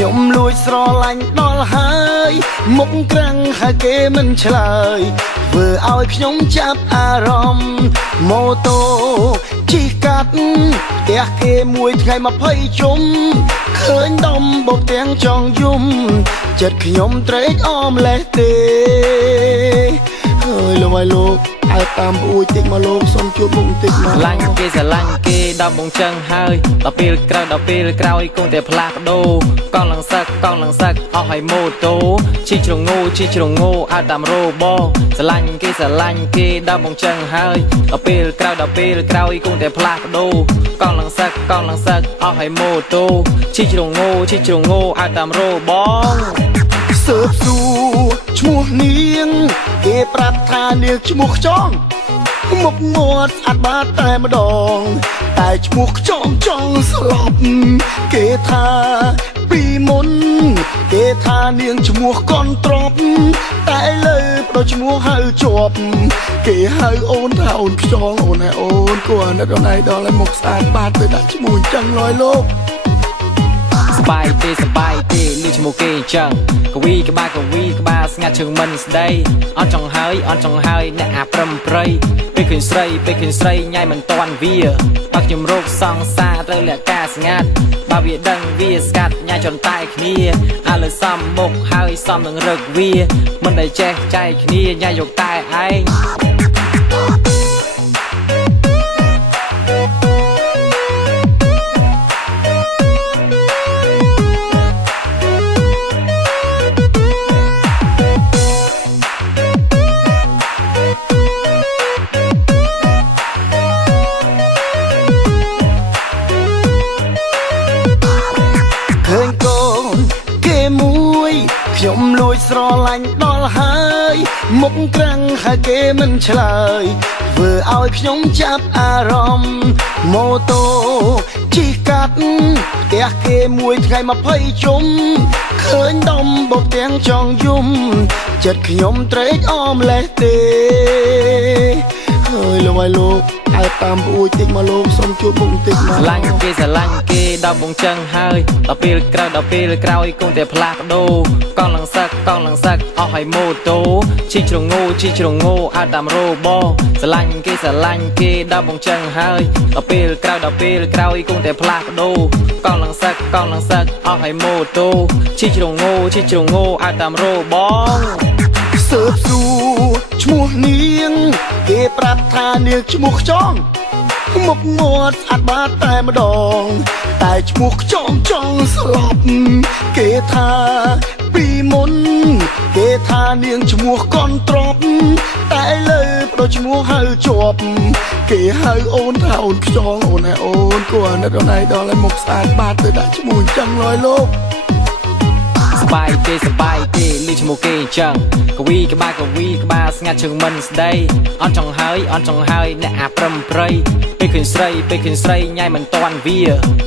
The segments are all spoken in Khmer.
ខ្ញុំលួចស្រឡាញ់ដល់ហើយមុខក្រាំងហើយគេមិនឆ្លើយធ្វើឲ្យខ្ញុំចាប់អារម្មណ៍ម៉ូតូជិះកាត់ផ្ទះគេមួយថ្ងៃ20ជុំឃើញដុំបបទាំងចង់យំចិត្តខ្ញុំត្រេកអមលេះទេហើយលោកឲ្យលោកឲ្យតាមអួយតិចមកលោកសុំជួបមុខតិចមកឡាញ់គេស្រឡាញ់គេដល់បងចឹងហើយដល់ពេលក្រោយគង់តែផ្លាស់ប្ដូរកង់ឡើងសឹកអស់ឲ្យម៉ូតូជីជ្រងោឲ្យតាមរោបស្រឡាញ់គេដល់បងចឹងហើយដល់ពេលក្រោយគង់តែផ្លាស់ប្ដូរកង់ឡើងសឹកអស់ឲ្យម៉ូតូជីជ្រងោឲ្យតាមរោបងសើបសួរឈ្មោះនាងគេប្រាប់ថានាងឈ្មោះខ្ចងមុខមាត់ស្អាតបាតតែម្ដងតែឈ្មោះខ្ចងចង់ស្លាប់គេថាពីមុនគេថានាងឈ្មោះកនត្រប់តែលើបដូរឈ្មោះហៅជាប់គេហៅអូនថាអូនខ្ចងអូនហើយអូនគួរអាណិតអូនឯងដល់ឲ្យមុខស្អាតបាតទៅដាក់ឈ្មោះអញ្ចឹងលយលោកសបាយទេលឺឈ្មោះគេអញ្ចឹងកវីក្បាលស្ងាត់ជើងមិនស្ដីអត់ចង់ហើយអ្នកអាប្រឹមប្រៃពេលឃើញស្រីញ៉ៃមិនតាន់វាបើខ្ញុំរកសង្សារត្រូវលក្ខការស្ងាត់បើវាដឹងវាស្កាត់ញ៉ៃចន្តែគ្នាឥឡូវសំមុខហើយសំនឹងរឹកវាមិនដែលចេះចែកគ្នាញ៉ៃយកតែឯងឃើញកូនគេមួយខ្ញុំលួចស្រឡាញ់ដល់ហើយមុខក្រាំងហើយគេមិនឆ្លើយធ្វើឲ្យខ្ញុំចាប់អារម្មណ៍ម៉ូតូជិះកាត់ផ្ទះគេមួយថ្ងៃ20ជុំឃើញដុំបបទាំងចង់យំចិត្តខ្ញុំត្រេកអមលេះទេហើយលោកឲ្យលោកឲ្យតាមអួយតិចមកលោកសុំជួបមុខតិចមកឡាញ់គេស្រឡាញ់គេដល់បងចឹងហើយដល់ពេលក្រោយគង់តែផ្លាស់ប្ដូរកង់ឡើងសឹកអស់ឲ្យម៉ូតូជីជ្រងោឲ្យតាមរោបស្រឡាញ់គេដល់បងចឹងហើយដល់ពេលក្រោយគង់តែផ្លាស់ប្ដូរកង់ឡើងសឹកអស់ឲ្យម៉ូតូជីជ្រងោឲ្យតាមរោបងសើបសួរឈ្មោះនាងគេប្រាប់ថានាងឈ្មោះខ្ចងមុខមាត់ស្អាតបាតតែម្ដងតែឈ្មោះខ្ចងចង់ស្លាប់គេថាពីមុនគេថានាងឈ្មោះកនត្រប់តែលើបដូរឈ្មោះហៅជាប់គេហៅអូនថាអូនខ្ចងអូនហើយអូនគួរអាណិតអូនឯងដល់ឲ្យមុខស្អាតបាតទៅដាក់ឈ្មោះអញ្ចឹងលយលោកសបាយទេលឺឈ្មោះគេអញ្ចឹងកវីក្បាលស្ងាត់ជើងមិនស្ដីអត់ចង់ហើយអ្នកអាប្រឹមប្រៃពេលឃើញស្រីញ៉ៃមិនតាន់វា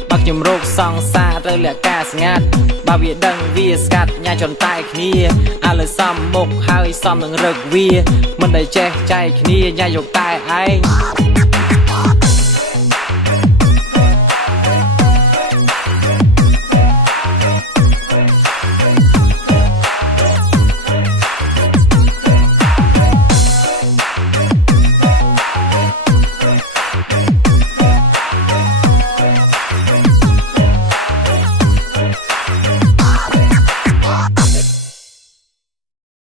បើខ្ញុំរកសង្សារត្រូវលក្ខការស្ងាត់បើវាដឹងវាស្កាត់ញ៉ៃចន្តែគ្នាឥឡូវសំមុខហើយសំនឹងរឹកវាមិនដែលចេះចែកគ្នាញ៉ៃយកតែឯង